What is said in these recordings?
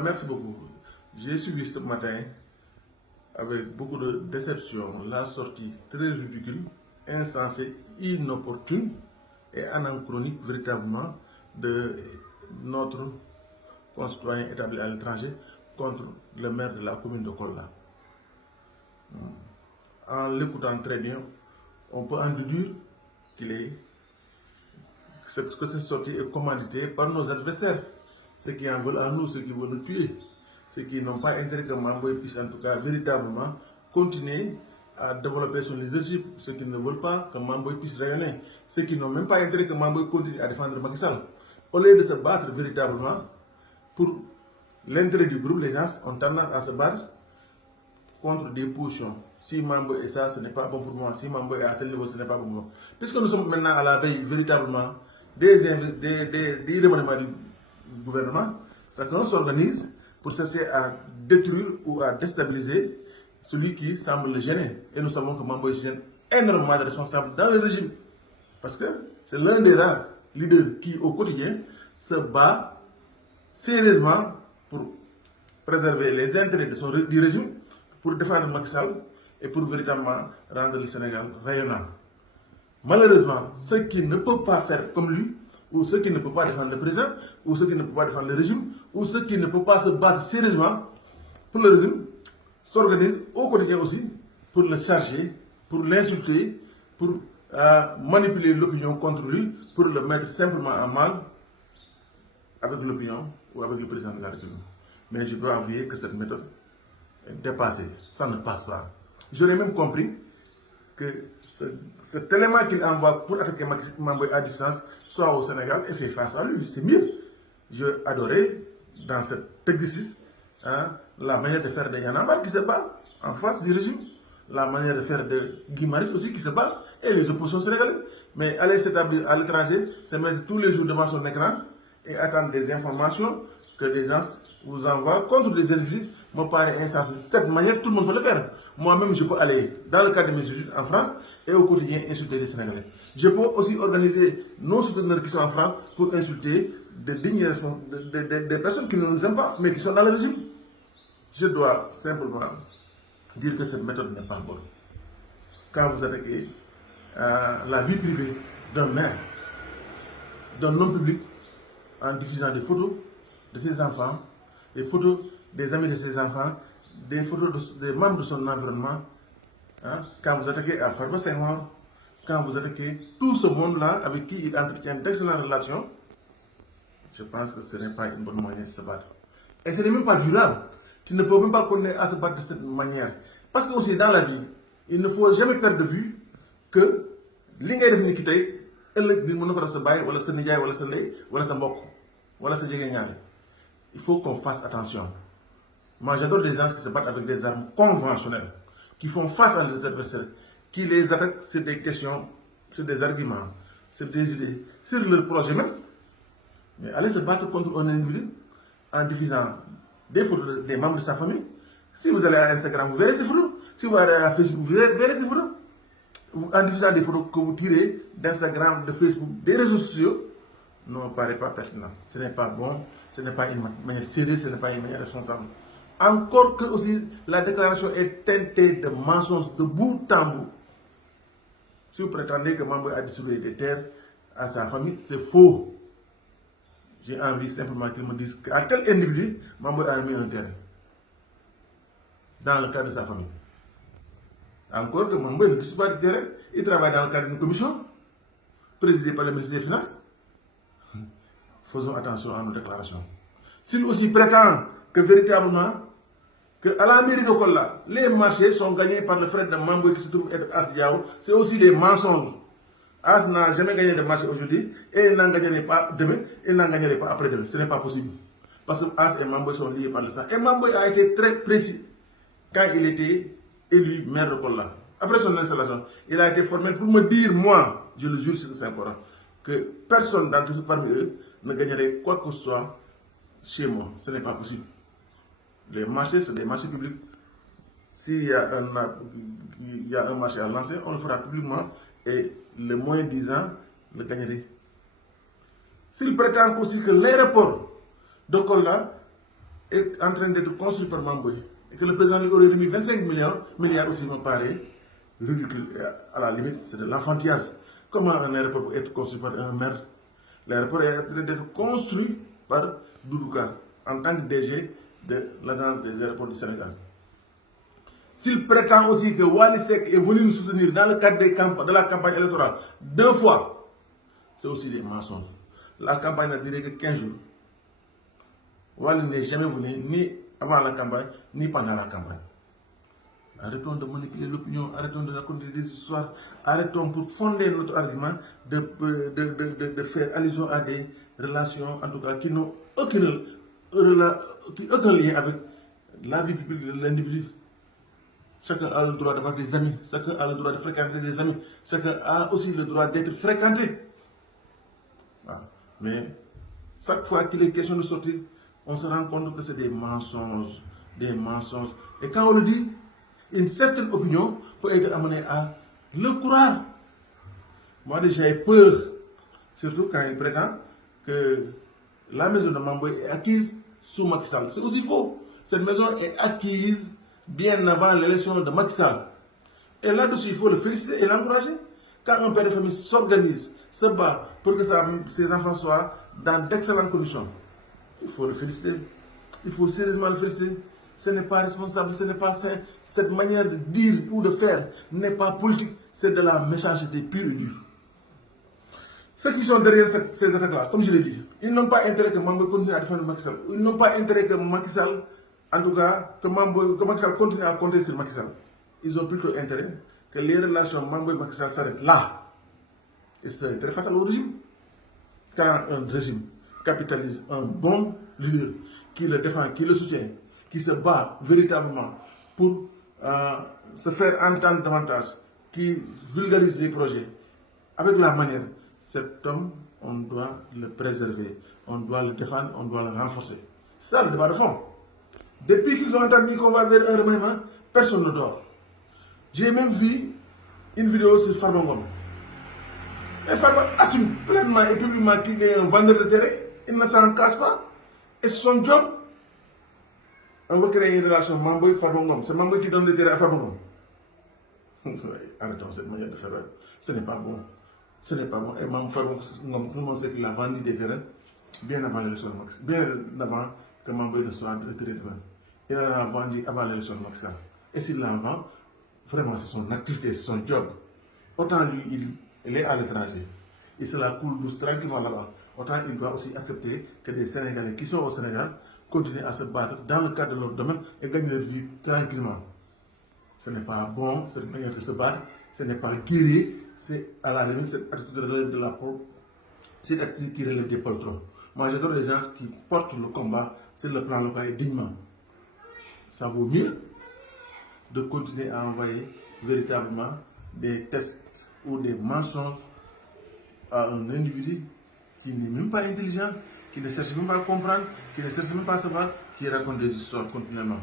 Merci beaucoup. J'ai suivi ce matin avec beaucoup de déception la sortie très ridicule, insensée, inopportune et anachronique véritablement de notre concitoyen établi à l'étranger contre le maire de la commune de Kolla. En l'écoutant très bien, on peut en déduire que cette sortie est commanditée par nos adversaires, ceux qui en veulent à nous, ceux qui veulent nous tuer, ceux qui n'ont pas intérêt que Mamboy puisse en tout cas véritablement continuer à développer son leadership, ceux qui ne veulent pas que Mamboy puisse rayonner, ceux qui n'ont même pas intérêt que Mamboy continue à défendre Macky Sall. Au lieu de se battre véritablement pour l'intérêt du groupe, les gens ont tendance à se battre contre des positions. Si Mambo est ça, ce n'est pas bon pour moi. Si Mambo est à tel niveau, ce n'est pas bon pour moi. Puisque nous sommes maintenant à la veille véritablement des remaniements du gouvernement, chacun s'organise pour chercher à détruire ou à déstabiliser celui qui semble le gêner. Et nous savons que Mambo gêne énormément de responsables dans le régime. Parce que c'est l'un des rares leaders qui, au quotidien, se bat sérieusement pour préserver les intérêts du régime, pour défendre Macky Sall et pour véritablement rendre le Sénégal rayonnant. Malheureusement, ceux qui ne peuvent pas faire comme lui, ou ceux qui ne peuvent pas défendre le président, ou ceux qui ne peuvent pas défendre le régime, ou ceux qui ne peuvent pas se battre sérieusement pour le régime, s'organisent au quotidien aussi pour le charger, pour l'insulter, pour manipuler l'opinion contre lui, pour le mettre simplement en mal avec l'opinion ou avec le président de la République. Mais je dois avouer que cette méthode est dépassée, ça ne passe pas. J'aurais même compris que cet élément qu'il envoie pour attaquer Mamboy à distance soit au Sénégal et fait face à lui. C'est mieux. J'ai adoré dans cet exercice la manière de faire de Y'en a marre qui se bat en face du régime, la manière de faire de Guy Marius aussi qui se bat, et les oppositions sénégalaises. Mais aller s'établir à l'étranger, se mettre tous les jours devant son écran et attendre des informations que les gens vous envoient contre des individus me paraît insensé. Cette manière, tout le monde peut le faire. Moi-même, je peux aller dans le cadre de mes études en France et au quotidien insulter les Sénégalais. Je peux aussi organiser nos souteneurs qui sont en France pour insulter des personnes qui ne nous aiment pas, mais qui sont dans le régime. Je dois simplement dire que cette méthode n'est pas bonne. Quand vous attaquez la vie privée d'un maire, d'un homme public, en diffusant des photos de ses enfants, des photos des amis de ses enfants, des photos des membres de son environnement, quand vous attaquez à Farba Senghor, quand vous attaquez tout ce monde-là avec qui il entretient d'excellentes relations, je pense que ce n'est pas une bonne manière de se battre. Et ce n'est même pas durable. Tu ne peux même pas continuer à se battre de cette manière. Parce que aussi dans la vie, il ne faut jamais perdre de vue que l'ingay def ni ki tay ëllëg nit mën na ko def sa baay wala sa nijaay wala sa lay wala sa mbokk wala sa jegeñaale. Il faut qu'on fasse attention. Moi j'adore des gens qui se battent avec des armes conventionnelles, qui font face à leurs adversaires, qui les attaquent sur des questions, sur des arguments, sur des idées, sur leur projet même. Mais aller se battre contre un individu en diffusant des photos des membres de sa famille. Si vous allez à Instagram, vous verrez ces photos. Si vous allez à Facebook, vous verrez ces photos. En diffusant des photos que vous tirez d'Instagram, de Facebook, des réseaux sociaux, ne me paraît pas pertinent. Ce n'est pas bon, ce n'est pas une manière sérieuse, ce n'est pas une manière responsable. Encore que aussi la déclaration est teintée de mensonges de bout en bout. Si vous prétendez que Mamboy a distribué des terres à sa famille, c'est faux. J'ai envie simplement qu'ils me disent qu'à quel individu Mamboy a mis un terrain dans le cadre de sa famille. Encore que Mamboy ne dispose pas de terrain, il travaille dans le cadre d'une commission présidée par le ministre des Finances. Faisons attention à nos déclarations. S'il aussi prétend que véritablement, qu'à la mairie de Kolla, les marchés sont gagnés par le frère de Mamboy qui se trouve être As Diao, c'est aussi des mensonges. As n'a jamais gagné de marché aujourd'hui et il n'en gagnerait pas demain, il n'en gagnerait pas après-demain. Ce n'est pas possible. Parce que As et Mamboy sont liés par le sang. Et Mamboy a été très précis quand il était élu maire de Kolla. Après son installation, il a été formé pour me dire, moi, je le jure sur le Saint-Coran, que personne d'entre eux parmi eux ne gagnerait quoi que ce soit chez moi. Ce n'est pas possible. Les marchés sont des marchés publics. S'il y a un marché à lancer, on le fera publiquement et le moins disant le gagnerait. S'il prétend aussi que l'aéroport de Kolla est en train d'être construit par Mamboy et que le président lui aurait remis 25 milliards aussi me paraît ridicule. À la limite, c'est de l'enfantillage. Comment un aéroport peut être construit par un maire? L'aéroport est en train d'être construit par Doudouka en tant que DG de l'agence des aéroports du Sénégal. S'il prétend aussi que Wally Seck est venu nous soutenir dans le cadre de la campagne électorale 2 fois, c'est aussi des mensonges. La campagne n'a duré que 15 jours. Wally n'est jamais venu ni avant la campagne, ni pendant la campagne. Arrêtons de manipuler l'opinion, arrêtons de raconter des histoires, arrêtons pour fonder notre argument de faire allusion à des relations, en tout cas, qui n'ont aucun lien avec la vie publique de l'individu. Chacun a le droit d'avoir des amis, chacun a le droit de fréquenter des amis, chacun a aussi le droit d'être fréquenté. Voilà. Mais chaque fois qu'il est question de sortir, on se rend compte que c'est des mensonges, des mensonges. Et quand on le dit, une certaine opinion peut être amenée à le croire. Moi déjà j'ai peur, surtout quand il prétend que la maison de Mamboy est acquise sous Macky Sall. C'est aussi faux. Cette maison est acquise bien avant l'élection de Macky Sall. Et là-dessus, il faut le féliciter et l'encourager. Quand un père de famille s'organise, se bat pour que ses enfants soient dans d'excellentes conditions, il faut le féliciter. Il faut sérieusement le féliciter. Ce n'est pas responsable, ce n'est pas sain. Cette manière de dire ou de faire n'est pas politique, c'est de la méchanceté pure et dure. Ceux qui sont derrière ces attaques-là, comme je l'ai dit, ils n'ont pas intérêt que Mamboy continue à défendre Macky Sall. Ils n'ont pas intérêt que Macky Sall, en tout cas, que Macky Sall continue à compter sur Macky Sall. Ils ont plutôt intérêt que les relations Mamboy-Macky Sall s'arrêtent là. Et c'est très fatal au régime. Quand un régime capitalise un bon leader qui le défend, qui le soutient, qui se bat véritablement pour se faire entendre davantage, qui vulgarise les projets, avec la manière, cet homme, on doit le préserver, on doit le défendre, on doit le renforcer. C'est ça le débat de fond. Depuis qu'ils ont entendu qu'on va vers un remaniement, personne ne dort. J'ai même vu une vidéo sur Farba Ngom. Et Farba assume pleinement et publiquement qu'il est un vendeur de terrain, il ne s'en casse pas. Et c'est son job. On va créer une relation Mamboy-Farba Ngom. C'est Mamboy qui donne des terrains à Farba Ngom. Arrêtons cette manière de faire. Ce n'est pas bon. Ce n'est pas bon. Et Farba Ngom, tout le monde sait qu'il a vendu des terrains bien avant l'élection de Macky Sall. Bien avant que Mamboy ne soit retiré de main. Il en a vendu avant l'élection de Macky Sall. Et s'il l'en vend, vraiment c'est son activité, c'est son job. Autant lui, il est à l'étranger. Il se la coule douce tranquillement là-bas. Autant il doit aussi accepter que des Sénégalais qui sont au Sénégal continuent à se battre dans le cadre de leur domaine et gagnent leur vie tranquillement. Ce n'est pas bon, cette manière de se battre, ce n'est pas guéri, c'est à la limite cette attitude relève de la peau, cette attitude qui relève des poltrons. Moi j'adore les gens qui portent le combat sur le plan local et dignement. Ça vaut mieux de continuer à envoyer véritablement des tests ou des mensonges à un individu qui n'est même pas intelligent, qui ne cherche même pas à comprendre, qui ne cherche même pas à savoir, qui raconte des histoires continuellement.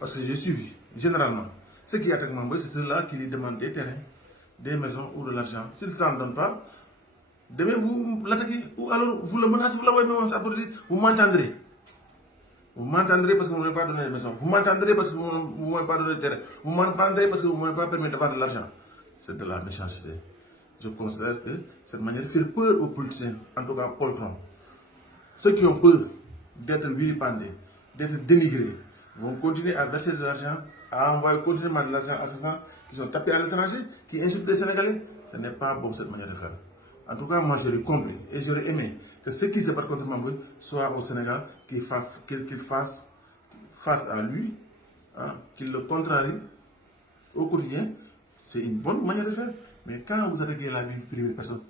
Parce que j'ai suivi, généralement, ceux qui attaquent Mamboy, c'est ceux-là qui lui demandent des terrains, des maisons ou de l'argent. S'ils ne t'en donnent pas, demain vous l'attaquez, ou alors vous le menacez, vous l'envoyez même à côté, vous m'entendrez. Vous m'entendrez parce que vous ne m'avez pas donné de maison. Vous m'entendrez parce que vous ne m'avez pas donné de terrain. Vous m'entendrez parce que vous ne m'avez pas permis d'avoir de l'argent. C'est de la méchanceté. Je considère que cette manière fait peur aux politiciens, en tout cas Paul Front. Ceux qui ont peur d'être vilipendés, d'être dénigrés, vont continuer à verser de l'argent, à envoyer continuellement de l'argent à ces gens qui sont tapés à l'étranger, qui insultent les Sénégalais. Ce n'est pas bon cette manière de faire. En tout cas, moi j'aurais compris et j'aurais aimé que ceux qui se battent contre Mamboy soient au Sénégal, qu'ils fassent face à lui, hein, qu'ils le contrarient au quotidien. C'est une bonne manière de faire. Mais quand vous attaquez la vie privée de personne,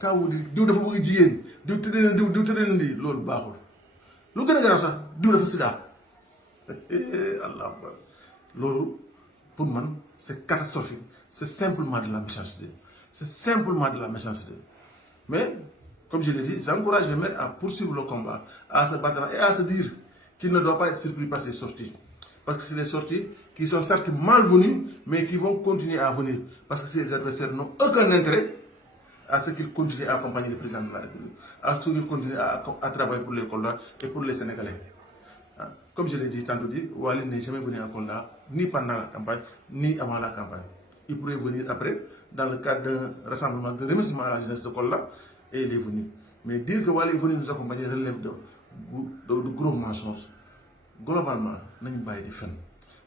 quand vous dites, diw dafa bëgg jigéen, diw tëddee na diw tëddee na di, loolu baaxul. Lu gën a garaaw sax, diw dafa sida. Allah akbar. Loolu, pour moi, c'est catastrophique. C'est simplement de la méchanceté. C'est simplement de la méchanceté. Mais, comme je l'ai dit, j'encourage les maires à poursuivre le combat, à se battre et à se dire qu'il ne doit pas être surpris par ces sorties. Parce que c'est des sorties qui sont certes malvenues, mais qui vont continuer à venir. Parce que ces adversaires n'ont aucun intérêt à ce qu'ils continuent à accompagner le président de la République, à ce qu'ils continuent à travailler pour les Kolda et pour les Sénégalais. Comme je l'ai dit tantôt, Wally n'est jamais venu à Kolda, ni pendant la campagne, ni avant la campagne. Il pourrait venir après, dans le cadre d'un rassemblement de remerciement à la jeunesse de Kolda, et il est venu. Mais dire que Wally est venu nous accompagner relève de gros mensonges. Globalement, nous avons des faits,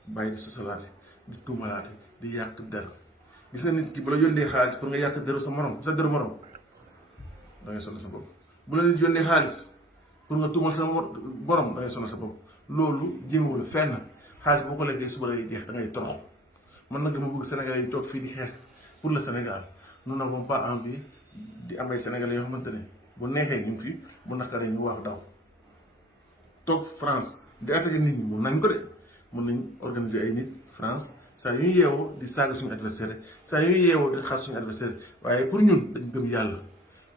des sociétés, des tout malades, des yak der. Gis nga nit ki bu la yónnee xaalis pour nga yàq deru sa morom sa deru morom da ngay sonal sa bopp bu la nit yónnee xaalis pour nga tuumal sa borom da ngay sonal sa bopp loolu jéemewul fenn xaalis boo ko lekkee suba lay jeex da ngay torox man nag dama bëgg Sénégalais yi toog fii di xeex pour le Sénégal nous n'avons pas envie di am ay Sénégalais yoo xamante ne bu neexee ñu ngi fi bu naqaree ñu wax daw toog France di attaqué nit ñi mun nañ ko de mun nañ organiser ay nit France saa yu ñu yeewoo di saaga suñu adversaire saa yu ñu yeewoo di xas suñu adversaire waaye pour ñun dañ gëm yàlla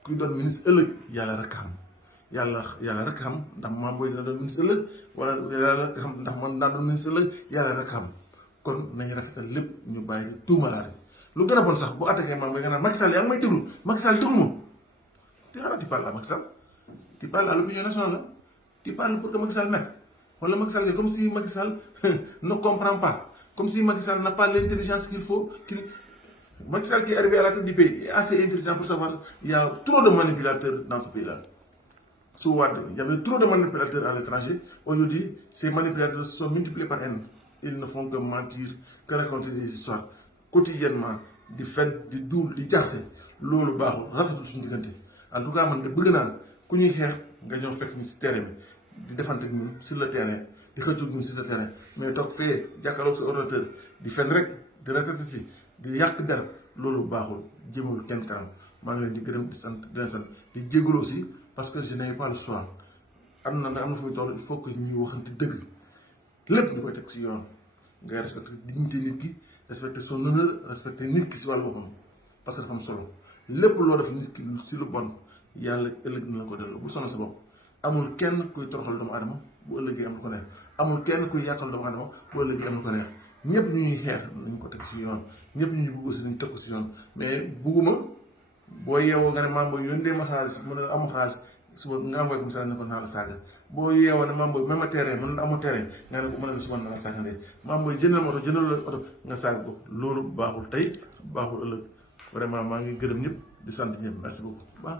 kuy doon ministre ëllëg yàlla rek xam yàlla rek xam ndax Mame Boye dina doon ministre ëllëg wala yàlla rek xam ndax man daa doon ministre ëllëg yàlla rek xam kon nañu rafetal lépp ñu bàyyi di tuumalaate lu gën a bon sax bu attaqué Mame Boye nga naan Macky Sall yaa ngi may déglu Macky Sall déglu ma te xanaa tu parles à Macky Sall tu parles à l'opinion nationale tu parles pour que Macky Sall nag wala Macky Sall comme si Macky Sall ne comprend pas. Comme si Macky Sall n'a pas l'intelligence qu'il faut. Macky Sall qui est arrivé à la tête du pays est assez intelligent pour savoir qu'il y a trop de manipulateurs dans ce pays-là. Sous Wade, il y avait trop de manipulateurs à l'étranger. Aujourd'hui, ces manipulateurs sont multipliés par N. Ils ne font que mentir, que raconter des histoires. Quotidiennement, du fait, du doux, du jassé. L'eau, barreau, rafetul suñu diggante. En tout cas, man de bëgg naa ku ñuy xeex nga ñëw fekk ñu ci terrain bi di defante ak ñun sur le terrain. di xëccu ñu sur le terrain mais toog fee jàkkaarloog sa ordinateur di fen rek di rafetati di yàq der loolu baaxul jëmul kenn kanam maa ngi leen di gërëm di sant di leen sant di jégalu aussi parce que je n'ai pas le choix am na fu muy toll il faut que ñuy waxante dëgg lépp ñu koy teg si yoon ngay respecté dignité nit ki respecté son honneur respecté nit ki si wàllu boppam parce que dafa am solo lépp loo def nit ki si lu bon yàlla ëllëg na la ko delloo bu sonal sa bopp amul kenn kuy toroxal doomu adama bu ëllëgee am lu ko neex amul kenn kuy yàqal doomu adama bu ëllëgee am lu ko neex ñëpp ñu ñuy xeex nañ ko teg si yoon ñëpp ñu bugg aussi nañ teg ko si yoon mais bugguma boo yeewoo nga ne Mame Boye yónnee ma xaalis mu ne amu xaalis suba nga am comme ça ne ko naa la saaga boo yeewoo ne Mame Boye même terrain mën na amu terrain nga ne ko mën na suba naa la saaga ndee Mame Boye jëndal moto jëndal la oto nga saaga ko loolu baaxul tey baaxul ëllëg vraiment maa ngi gërëm ñëpp di sant ñëpp merci beaucoup baax